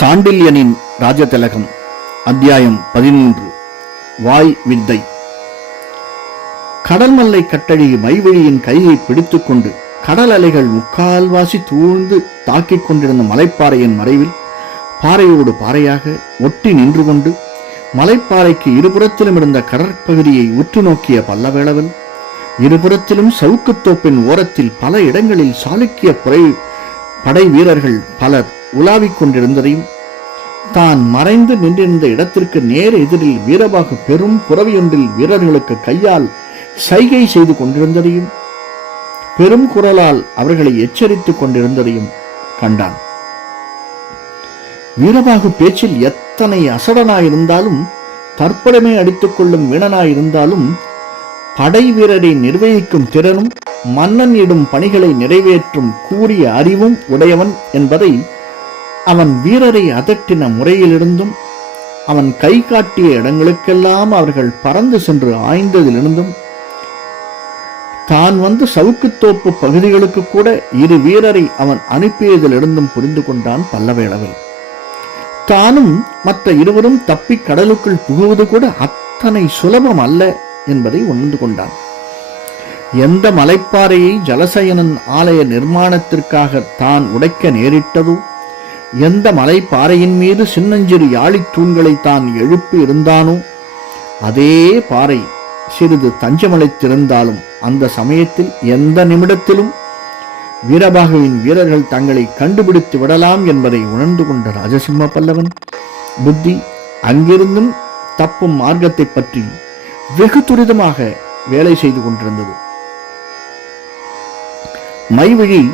சாண்டில்யனின் ராஜதிலகம் அத்தியாயம் பதிமூன்று வாய் வித்தை. கடல் மல்லை கட்டழி மைவழியின் கையை பிடித்துக்கொண்டு கடல் அலைகள் முக்கால்வாசி தூழ்ந்து தாக்கிக் கொண்டிருந்த மலைப்பாறையின் மறைவில் பாறையோடு பாறையாக ஒட்டி நின்று கொண்டு மலைப்பாறைக்கு இருபுறத்திலும் இருந்த கடற்பகுதியை உற்று நோக்கிய பல்லவேளவன் இருபுறத்திலும் சவுக்குத்தோப்பின் ஓரத்தில் பல இடங்களில் சாளுக்கிய புரை படை வீரர்கள் பலர் உலாவிக் கொண்டிருந்ததையும் தான் மறைந்து நின்றிருந்த இடத்திற்கு நேர் எதிரில் வீரபாகு பெரும் புறவியொன்றில் வீரர்களுக்கு கையால் சைகை செய்து கொண்டிருந்ததையும் பெரும் குரலால் அவர்களை எச்சரித்துக் கொண்டிருந்ததையும் கண்டான். வீரபாகு பேச்சில் எத்தனை அசடனாயிருந்தாலும் தற்படமே அடித்துக் கொள்ளும் வீணனாயிருந்தாலும் படை வீரரை நிர்வகிக்கும் திறனும் மன்னன் இடும் பணிகளை நிறைவேற்றும் கூறிய அறிவும் உடையவன் என்பதை அவன் வீரரை அதட்டின முறையிலிருந்தும் அவன் கை காட்டிய இடங்களுக்கெல்லாம் அவர்கள் பறந்து சென்று ஆய்ந்ததிலிருந்தும் தான் வந்து சவுக்குத்தோப்பு பகுதிகளுக்கு கூட இரு வீரரை அவன் அனுப்பியதிலிருந்தும் புரிந்து கொண்டான் பல்லவேளவன் தானும் மற்ற இருவரும் தப்பி கடலுக்குள் புகுவது கூட அத்தனை சுலபம் அல்ல என்பதை உணர்ந்து கொண்டான். எந்த மலைப்பாறையை ஜலசயனன் ஆலய நிர்மாணத்திற்காக தான் உடைக்க நேரிட்டதோ எந்த மலைப்பாறையின் மீது சின்னஞ்சிறு யாழித் தூண்களை தான் எழுப்பி இருந்தானோ அதே பாறை சிறிது தஞ்சமடைத்திருந்தாலும் அந்த சமயத்தில் எந்த நிமிடத்திலும் வீரபாகுவின் வீரர்கள் தங்களை கண்டுபிடித்து விடலாம் என்பதை உணர்ந்து கொண்ட ராஜசிம்ம பல்லவன் புத்தி அங்கிருந்தும் தப்பும் மார்க்கத்தை பற்றி வெகு துரிதமாக வேலை செய்து கொண்டிருந்தது. மைவிழி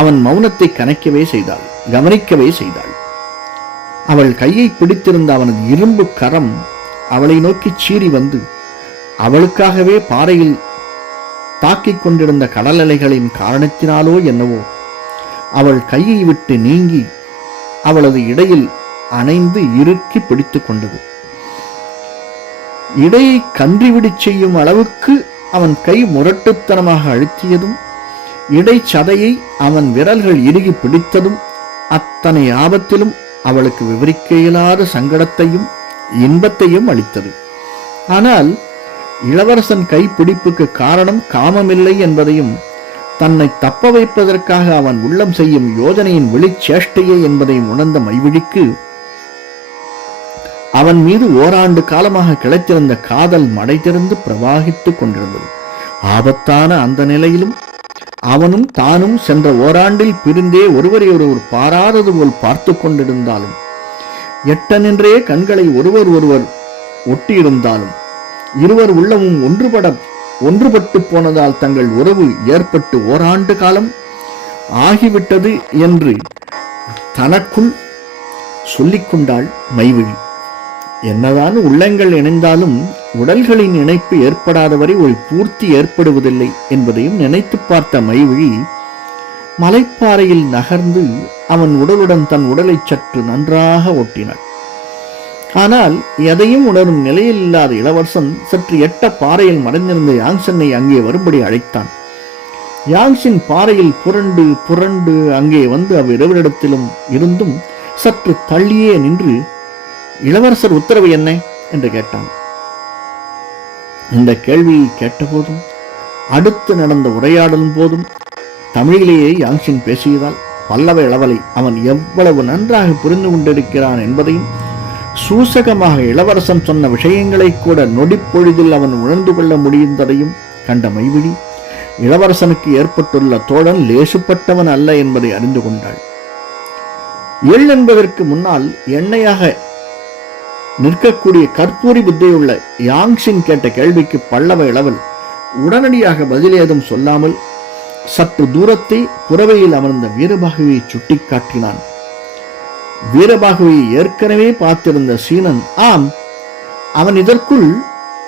அவன் மௌனத்தை கணக்கவே செய்தாள் கவனிக்கவே செய்தாள். அவள் கையை பிடித்திருந்த அவனது இரும்பு கரம் அவளை நோக்கி சீறி வந்து அவளுக்காகவே பாறையில் தாக்கிக் கொண்டிருந்த கடல் அலைகளின் காரணத்தினாலோ என்னவோ அவள் கையை விட்டு நீங்கி அவளது இடையில் அணைந்து இறுக்கி பிடித்துக் கொண்டது. இடையை கன்றிவிடச் செய்யும் அளவுக்கு அவன் கை முரட்டுத்தனமாக அழுத்தியதும் இடைச்சதையை அவன் விரல்கள் இறுகி பிடித்ததும் அத்தனை ஆபத்திலும் அவளுக்கு விவரிக்க இயலாத சங்கடத்தையும் இன்பத்தையும் அளித்தது. ஆனால் இளவரசன் கைப்பிடிப்புக்கு காரணம் காமமில்லை என்பதையும் தன்னை தப்ப வைப்பதற்காக அவன் உள்ளம் செய்யும் யோஜனையின் வெளிச்சேஷ்டையே என்பதையும் உணர்ந்த மைவிழிக்கு அவன் மீது ஓராண்டு காலமாக கிடைத்திருந்த காதல் மடை திறந்து பிரவாகித்துக் கொண்டிருந்தது. ஆபத்தான அந்த நிலையிலும் அவனும் தானும் சென்ற ஓராண்டில் பிரிந்தே ஒருவரை ஒருவர் பாராதது போல் பார்த்து கொண்டிருந்தாலும் எட்ட நின்றே கண்களை ஒருவர் ஒருவர் ஒட்டியிருந்தாலும் இருவர் உள்ளமும் ஒன்றுபட ஒன்றுபட்டு போனதால் தங்கள் உறவு ஏற்பட்டு ஓராண்டு காலம் ஆகிவிட்டது என்று தனக்குள் சொல்லிக்கொண்டாள் மைவிழி. என்னதான் உள்ளங்கள் இணைந்தாலும் உடல்களின் இணைப்பு ஏற்படாத வரை ஒரு பூர்த்தி ஏற்படுவதில்லை என்பதையும் நினைத்து பார்த்த மைவிழி மலைப்பாறையில் நகர்ந்து அவன் உடலுடன் தன் உடலை சற்று நன்றாக ஒட்டினாள். ஆனால் எதையும் உணரும் நிலையில் இல்லாத இளவரசன் சற்று எட்ட பாறையில் மறைந்திருந்த யாங்சனை அங்கே வரும்படி அழைத்தான். யாங்ஷின் பாறையில் புரண்டு புரண்டு அங்கே வந்து அவ்விரவரிடத்திலும் இருந்தும் சற்று தள்ளியே நின்று இளவரசர் உத்தரவு என்ன? என்று கேட்டான். இந்த கேள்வியை கேட்டபோதும் அடுத்து நடந்த உரையாடலும் போதும் தமிழிலேயே யாங்ஷின் பேசியதால் பல்லவ இளவலை அவன் எவ்வளவு நன்றாக புரிந்து கொண்டிருக்கிறான் என்பதையும் சூசகமாக இளவரசன் சொன்ன விஷயங்களை கூட நொடிப்பொழுதில் அவன் உணர்ந்து கொள்ள முடிந்ததையும் கண்ட மைவிழி இளவரசனுக்கு ஏற்பட்டுள்ள தோழன் லேசுப்பட்டவன் அல்ல என்பதை அறிந்து கொண்டாள். எள் என்பதற்கு முன்னால் எண்ணெயாக நிற்கக்கூடிய கற்பூரி புத்தியுள்ள யாங்ஷின் கேட்ட கேள்விக்கு பல்லவ இளவல் உடனடியாக பதிலேதும் சொல்லாமல் சற்று தூரத்தை புறவையில் அமர்ந்த வீரபாகுவை சுட்டிக்காட்டினான். வீரபாகுவை ஏற்கனவே பார்த்திருந்த சீனன் ஆம் அவன் இதற்குள்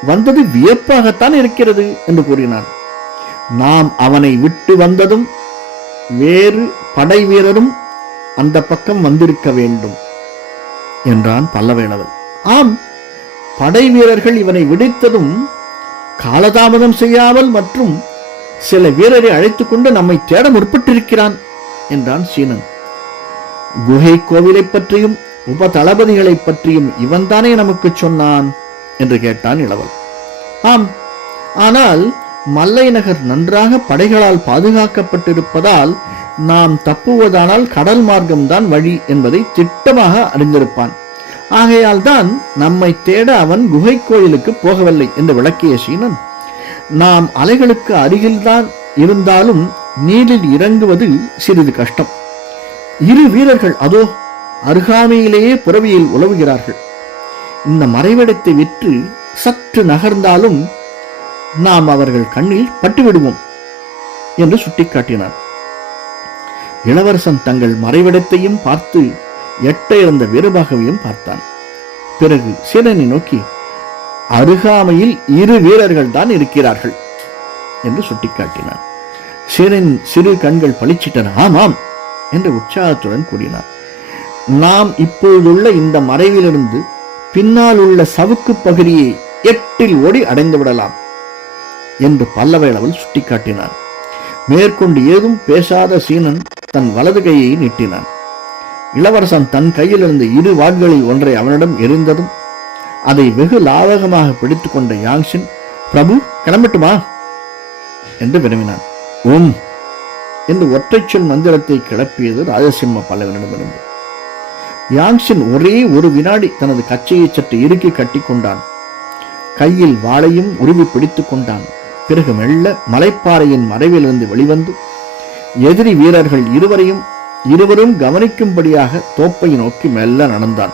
வந்தது வியப்பாகத்தான் இருக்கிறது என்று கூறினான். நாம் அவனை விட்டு வந்ததும் வேறு படை வீரரும் அந்த பக்கம் வந்திருக்க வேண்டும் என்றான் பல்லவேளவன் ஆம் படை வீரர்கள் இவனை விடுத்ததும் காலதாமதம் செய்யாமல் மற்றும் சில வீரரை அழைத்துக் கொண்டு நம்மை தேட முற்பட்டிருக்கிறான் என்றான் சீனன். குகை கோவிலை பற்றியும் உப தளபதிகளை பற்றியும் இவன்தானே நமக்கு சொன்னான் என்று கேட்டான் இளவல். ஆம் ஆனால் மல்லை நகர் நன்றாக படைகளால் பாதுகாக்கப்பட்டிருப்பதால் நாம் தப்புவதானால் கடல் மார்க்கம்தான் வழி என்பதை திட்டமாக அறிந்திருப்பான். ஆகையால் தான் நம்மை தேட அவன் குகை கோயிலுக்கு போகவில்லை என்று விளக்கிய சீனன். நாம் அலைகளுக்கு அருகில்தான் இருந்தாலும் நீரில் இறங்குவது சிறிது கஷ்டம். இரு வீரர்கள் அதோ அருகாமையிலேயே புறவியில் உலவுகிறார்கள் இந்த மறைவிடத்தை விற்று சற்று நகர்ந்தாலும் நாம் அவர்கள் கண்ணில் பட்டுவிடுவோம் என்று சுட்டிக்காட்டினார் இளவரசன் தங்கள் மறைவிடத்தையும் பார்த்து எட்ட இருந்த வீரபாகவையும் பார்த்தான். பிறகு சீரனை நோக்கி அருகாமையில் இரு வீரர்கள் தான் இருக்கிறார்கள் என்று சுட்டிக்காட்டினார் சீரன் சிறு கண்கள் பளிச்சிட்டன. ஆமாம் என்று உற்சாகத்துடன் கூறினார் நாம் இப்பொழுதுள்ள இந்த மறைவிலிருந்து பின்னால் உள்ள சவுக்கு பகுதியை எட்டில் ஓடி அடைந்து விடலாம் என்று பல்லவேளவல் சுட்டிக்காட்டினார் மேற்கொண்டு ஏதும் பேசாத சீனன் தன் வலது கையை நீட்டினான். இளவரசன் தன் கையில் இருந்த இரு வாட்களில் ஒன்றை அவனிடம் எரிந்ததும் அதை வெகு லாவகமாக பிடித்துக் கொண்ட யாங்ஷின் பிரபு கிளம்பட்டுமா? என்று வினவினான். ஓம் என்று ஒற்றைச்சொல் மந்திரத்தை கிளப்பியது ராஜசிம்ம பல்லவனிடமிருந்து. யாங்ஷின் ஒரே ஒரு வினாடி தனது கச்சையை சற்று இறுக்கி கட்டிக்கொண்டான் கையில் வாளையும் உருவி பிடித்துக் கொண்டான். பிறகு மெல்ல மலைப்பாறையின் மறைவிலிருந்து வெளிவந்து எதிரி வீரர்கள் இருவரையும் இருவரும் கவனிக்கும்படியாக தோப்பை நோக்கி மெல்ல நடந்தான்.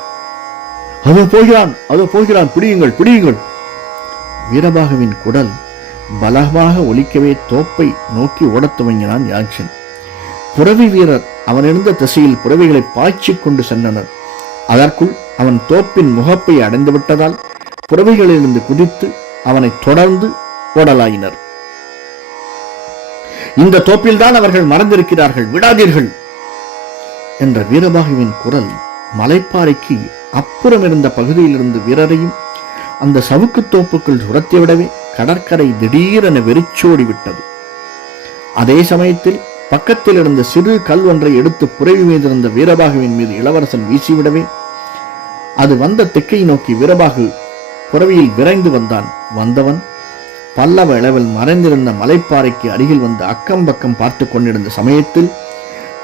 அதோ போகிறான் அதோ போகிறான் பிடியுங்கள் பிடியுங்கள். வீரபாகவின் குடல் பலமாக ஒலிக்கவே தோப்பை நோக்கி ஓடத் துவங்கினான் யாங்ஷன் புறவி வீரர் அவனிருந்த திசையில் புறவிகளை பாய்ச்சிக் கொண்டு சென்றனர். அதற்குள் அவன் தோப்பின் முகப்பை அடைந்து விட்டதால் புறவிகளிலிருந்து குதித்து அவனை தொடர்ந்து ஓடலாயினர். இந்த தோப்பில்தான் அவர்கள் மறந்திருக்கிறார்கள் விடாதீர்கள் என்ற வீரபாகுவின் குரல் மலைப்பாறைக்கு அப்புறம் இருந்த பகுதியிலிருந்து வீரரையும் அந்த சவுக்கு தோப்புக்குள் துரத்திவிடவே கடற்கரை திடீரென வெறிச்சோடி விட்டது. அதே சமயத்தில் பக்கத்தில் இருந்த சிறு கல் ஒன்றை எடுத்து புறவி மீது இருந்த வீரபாகுவின் மீது இளவரசன் வீசிவிடவே அது வந்த திக்கை நோக்கி வீரபாகு புறவியில் விரைந்து வந்தான். வந்தவன் பல்லவ அளவில் மறைந்திருந்த மலைப்பாறைக்கு அருகில் வந்து அக்கம் பக்கம் பார்த்து கொண்டிருந்த சமயத்தில்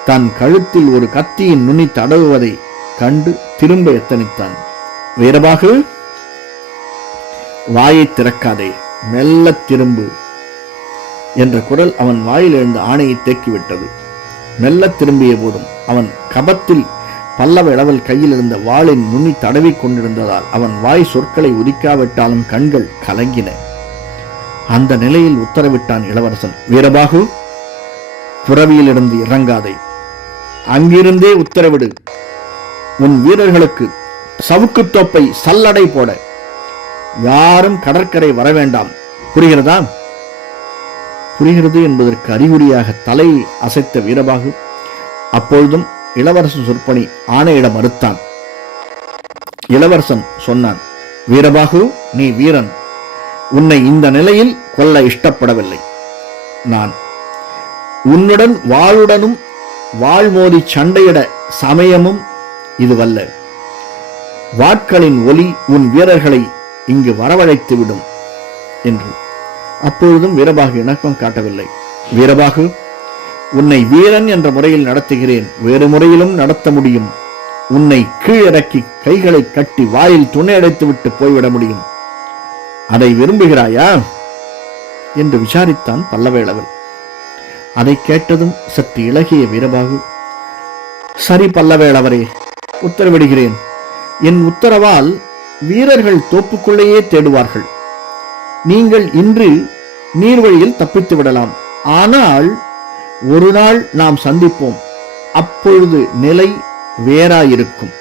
தன் கழுத்தில் ஒரு கத்தியின் நுனி தடவுவதை கண்டு திரும்ப எத்தனித்தான். வீரபாகு வாயை திறக்காதே மெல்ல திரும்பு என்ற குரல் அவன் வாயில் எழுந்த ஆணையை தேக்கிவிட்டது. மெல்ல திரும்பிய போதும் அவன் கபத்தில் பல்லவ இளவல் கையில் இருந்த வாளின் நுனி தடவி கொண்டிருந்ததால் அவன் வாய் சொற்களை உதிக்காவிட்டாலும் கண்கள் கலங்கின. அந்த நிலையில் உத்தரவிட்டான் இளவரசன் வீரபாகு புறவியிலிருந்து இறங்காதே அங்கிருந்தே உத்தரவிடு. உன் வீரர்களுக்கு சவுக்குத் தோப்பை சல்லடை போட. யாரும் கடற்கரை வர வேண்டாம் புரிகிறதா? புரிகிறது என்பதற்கு அறிகுறியாக தலை அசைத்த வீரபாகு அப்பொழுதும் இளவரசன் சொற்பணி ஆணையிட மறுத்தான். இளவரசன் சொன்னான் வீரபாகு நீ வீரன். உன்னை இந்த நிலையில் கொல்ல இஷ்டப்படவில்லை. நான் உன்னுடன் வாளுடனும் வாழ்மோதி சண்டையிட சமயமும் இதுவல்ல. வாட்களின் ஒலி உன் வீரர்களை இங்கு வரவழைத்து விடும் என்று. அப்பொழுதும் வீரபாகு இணக்கம் காட்டவில்லை. வீரபாகு உன்னை வீரன் என்ற முறையில் நடத்துகிறேன். வேறு முறையிலும் நடத்த முடியும். உன்னை கீழிறக்கி கைகளை கட்டி வாயில் துணை அடைத்துவிட்டு போய்விட முடியும். அதை விரும்புகிறாயா? என்று விசாரித்தான் பல்லவேளவன் அதை கேட்டதும் சற்று இலகிய வீரபாகு சரி பல்லவேளவரே உத்தரவிடுகிறேன். என் உத்தரவால் வீரர்கள் தோப்புக்குள்ளேயே தேடுவார்கள். நீங்கள் இன்று நீர்வழியில் தப்பித்து விடலாம். ஆனால் ஒரு நாள் நாம் சந்திப்போம். அப்பொழுது நிலை வேறாயிருக்கும்.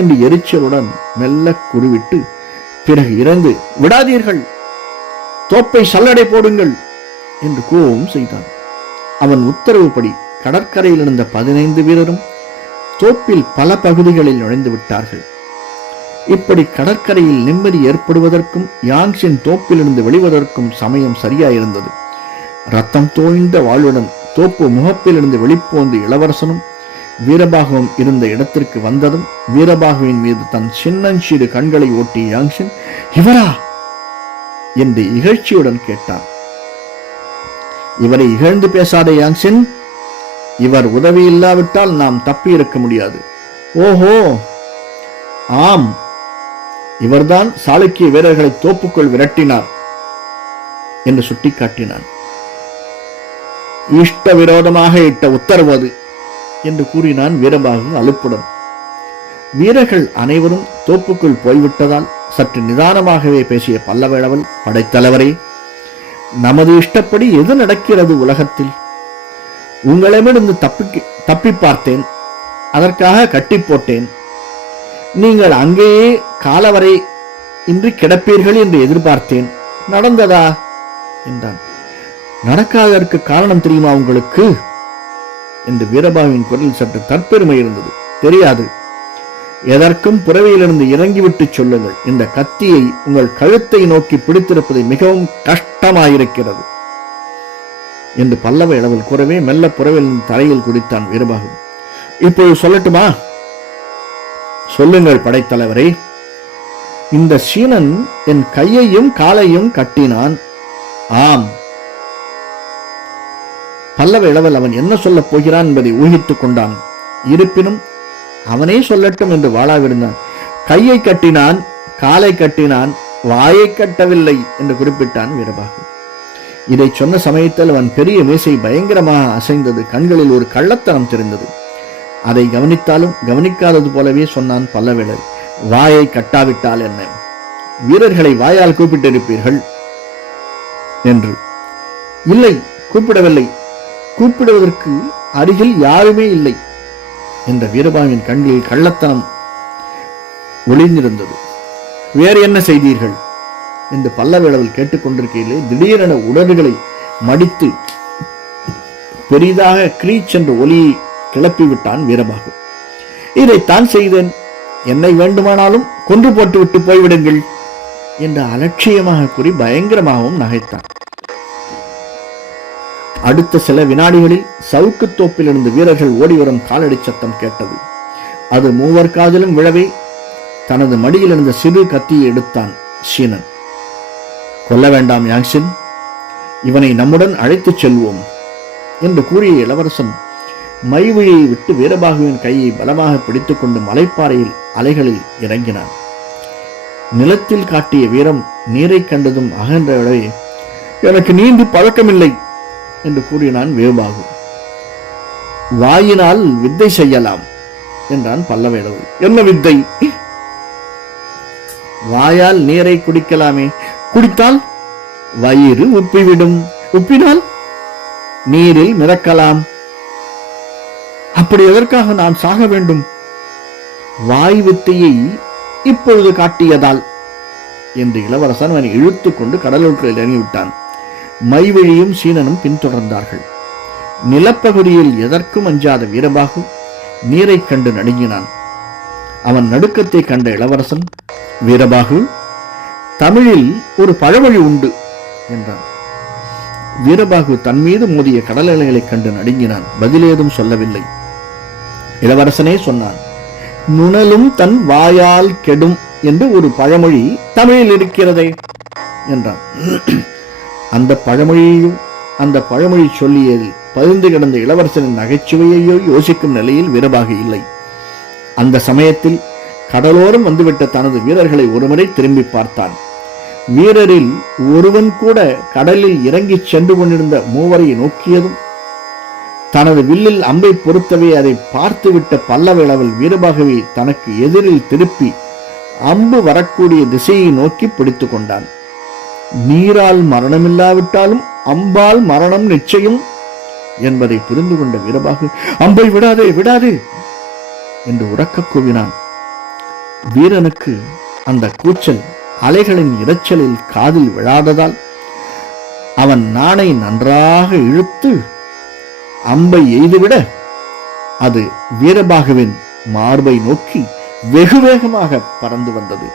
என்று எரிச்சலுடன் மெல்ல குருவிட்டு பிறகு இறந்து விடாதீர்கள். தோப்பை சல்லடை போடுங்கள் என்று கோபம் செய்தான். அவன் உத்தரவுப்படி கடற்கரையில் இருந்த பதினைந்து வீரரும் தோப்பில் பல பகுதிகளில் நுழைந்து விட்டார்கள். இப்படி கடற்கரையில் நிம்மதி ஏற்படுவதற்கும் யாங்ஷின் தோப்பிலிருந்து வெளிவதற்கும் சமயம் சரியாயிருந்தது. ரத்தம் தோய்ந்த வாளுடன் தோப்பு முகப்பிலிருந்து வெளிப்போந்து இளவரசனும் வீரபாகவும் இருந்த இடத்திற்கு வந்ததும் வீரபாகுவின் மீது தன் சின்னஞ்சிறு கண்களை ஓட்டிய யாங்ஷின் இவரா? என்று இகழ்ச்சியுடன் கேட்டான். இவரை இகழ்ந்து பேசாதே யாங்ஷின் இவர் உதவி இல்லாவிட்டால் நாம் தப்பி இருக்க முடியாது. ஓஹோ! ஆம். இவர்தான் சாளுக்கிய வீரர்களை தோப்புக்குள் விரட்டினார் என்று சுட்டிக்காட்டினான். இஷ்ட விரோதமாக இட்ட உத்தரவு அது என்று கூறினான் வீரபாகு அலுப்புடன். வீரர்கள் அனைவரும் தோப்புக்குள் போய்விட்டதால் சற்று நிதானமாகவே பேசிய பல்லவேளவன் படைத்தலைவரே நமது இஷ்டப்படி எது நடக்கிறது உலகத்தில்? உங்களிடமிருந்து தப்பி தப்பி பார்த்தேன் அதற்காக கட்டி போட்டேன். நீங்கள் அங்கேயே காலவரை இன்றி கிடப்பீர்கள் என்று எதிர்பார்த்தேன். நடந்ததா? என்றான். நடக்காததற்கு காரணம் தெரியுமா உங்களுக்கு? என்று வீரபாவின் குரலில் சற்று தற்பெருமை இருந்தது. தெரியாது. எதற்கும் புறவையிலிருந்து இறங்கிவிட்டு சொல்லுங்கள். இந்த கத்தியை உங்கள் கழுத்தை நோக்கி பிடித்திருப்பது மிகவும் கஷ்டமாயிருக்கிறது. என்று பல்லவ இளவல் கூறவே மெல்ல புறவையிலிருந்து தலையில் குடித்தான் வீரபாகு. இப்போது சொல்லட்டுமா? சொல்லுங்கள் படைத்தலைவரே. இந்த சீனன் என் கையையும் காலையும் கட்டினான். ஆம். பல்லவ இளவல் அவன் என்ன சொல்லப் போகிறான் என்பதை ஊகித்துக் கொண்டான். இருப்பினும் அவனே சொல்லட்டும் என்று வாழாவிருந்தான் கையை கட்டினான் காலை கட்டினான் வாயை கட்டவில்லை என்று குறிப்பிட்டான் வீரபாகு. இதை சொன்ன சமயத்தில் அவன் பெரிய மேசை பயங்கரமாக அசைந்தது கண்களில் ஒரு கள்ளத்தனம் தெரிந்தது. அதை கவனித்தாலும் கவனிக்காதது போலவே சொன்னான் பல்லவேளர் வாயை கட்டாவிட்டால் என்ன? வீரர்களை வாயால் கூப்பிட்டிருப்பீர்கள் என்று. இல்லை கூப்பிடவில்லை. கூப்பிடுவதற்கு அருகில் யாருமே இல்லை. என்ற வீரபாவின் கண்களில் கள்ளத்தனம் ஒளிந்திருந்தது. வேறு என்ன செய்தீர்கள்? என்று பல்லவேளவில் கேட்டுக்கொண்டிருக்கையிலே திடீரென உடல்களை மடித்து பெரிதாக கிரீச் என்ற ஒலியை கிளப்பி விட்டான் வீரபாகு. இதைத்தான் செய்தேன். என்னை வேண்டுமானாலும் கொன்று போட்டுவிட்டு போய்விடுங்கள் என்று அலட்சியமாக கூறி பயங்கரமாகவும் நகைத்தான். அடுத்த சில வினாடிகளில் சவுக்கு தோப்பிலிருந்து வீரர்கள் ஓடிவரும் காலடி சத்தம் கேட்டது. அது மூவர் காதிலும் விழவே தனது மடியில் இருந்த சிறு கத்தியை எடுத்தான் சீனன். கொல்ல வேண்டாம் யாங்ஷின் இவனை நம்முடன் அழைத்துச் செல்வோம் என்று கூறிய இளவரசன் மைவிழியை விட்டு வீரபாகுவின் கையை பலமாக பிடித்துக்கொண்டு மலைப்பாறையில் அலைகளில் இறங்கினான். நிலத்தில் காட்டிய வீரம் நீரை கண்டதும் அகன்ற எனக்கு நீந்தி பழக்கமில்லை. என்று கூறினான் வேவாகு வாயினால் வித்தை செய்யலாம் என்றான் பல்லவேடவு என்ன வித்தை? வாயால் நீரை குடிக்கலாமே. குடித்தால்? வயிறு உப்பிவிடும். உப்பினால்? நீரில் மிதக்கலாம். அப்படி எதற்காக நான் சாக வேண்டும்? வாய் வித்தையை இப்பொழுது காட்டியதால் என்று இளவரசன் அவனை இழுத்துக்கொண்டு கடலுக்குள் இறங்கிவிட்டான். மைவழியும் சீனனும் பின்தொடர்ந்தார்கள். நிலப்பகுதியில் எதற்கும் அஞ்சாத வீரபாகு நீரைக் கண்டு நடுங்கினான். அவன் நடுக்கத்தை கண்ட இளவரசன் வீரபாகு தமிழில் ஒரு பழமொழி உண்டு என்றான். வீரபாகு தன் மீது மோதிய கடல் அலைகளைக் கண்டு நடுங்கினான். பதிலேதும் சொல்லவில்லை. இளவரசனே சொன்னான் நுணலும் தன் வாயால் கெடும் என்று ஒரு பழமொழி தமிழில் இருக்கிறதே என்றான். அந்த பழமொழியையும் அந்த பழமொழி சொல்லியது பதிந்து கிடந்த இளவரசனின் நகைச்சுவையையோ யோசிக்கும் நிலையில் வீரபாகு இல்லை. அந்த சமயத்தில் கடலோரம் வந்துவிட்ட தனது வீரர்களை ஒருமுறை திரும்பி பார்த்தான். வீரரில் ஒருவன் கூட கடலில் இறங்கிச் சென்று கொண்டிருந்த மூவரை நோக்கியதும் தனது வில்லில் அம்பை பொறுத்தவே அதை பார்த்துவிட்ட பல்லவிளவல் வீரபாகவை தனக்கு எதிரில் திருப்பி அம்பு வரக்கூடிய திசையை நோக்கி பிடித்து கொண்டான். நீரால் மரணமில்லாவிட்டாலும் அம்பால் மரணம் நிச்சயம் என்பதை புரிந்து கொண்ட வீரபாகு அம்பை விடாதே விடாதே என்று உறக்க கூவினான். வீரனுக்கு அந்த கூச்சல் அலைகளின் இரைச்சலில் காதில் விழாததால் அவன் நாணை நன்றாக இழுத்து அம்பை எய்துவிட அது வீரபாகுவின் மார்பை நோக்கி வெகு வேகமாக பறந்து வந்தது.